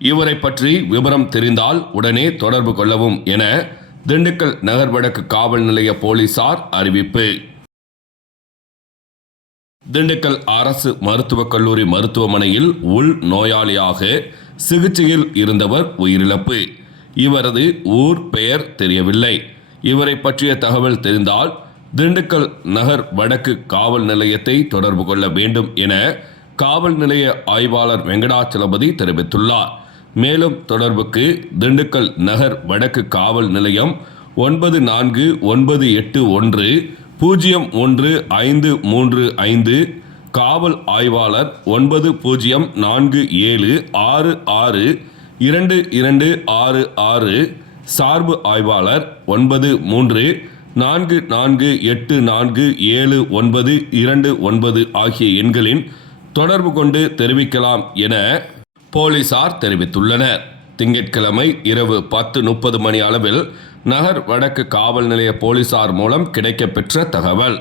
இவரை பற்றி விவரம் தெரிந்தால் உடனே தொடர்பு கொள்ளவும் என திண்டுக்கல் நகர் வடக்கு காவல் நிலைய போலீசார் அறிவிப்பு. திண்டுக்கல் அரசு மருத்துவக் கல்லூரி மருத்துவமனையில் உள் நோயாளியாக சிகிச்சையில் இருந்தவர் உயிரிழப்பு. இவரது ஊர் பெயர் தெரியவில்லை. இவரை பற்றிய தகவல் தெரிந்தால் திண்டுக்கல் நகர் வடக்கு காவல் நிலையத்தை தொடர்பு கொள்ள வேண்டும் என காவல் நிலைய ஆய்வாளர் வெங்கடாச்சலபதி தெரிவித்துள்ளார். மேலும் தொடர்புக்கு திண்டுக்கல் நகர் வடக்கு காவல் நிலையம் 9491013535, காவல் ஆய்வாளர் 9047662266, சார்பு ஆய்வாளர் 9344847929 ஆகிய எண்களின் தொடர்பு கொண்டு தெரிவிக்கலாம் என போலீசார் தெரிவித்துள்ளனர். திங்கட்கிழமை இரவு 10:30 மணி அளவில் நகர் வடக்கு காவல் நிலைய போலீசார் மூலம் கிடைக்கப்பெற்ற தகவல்.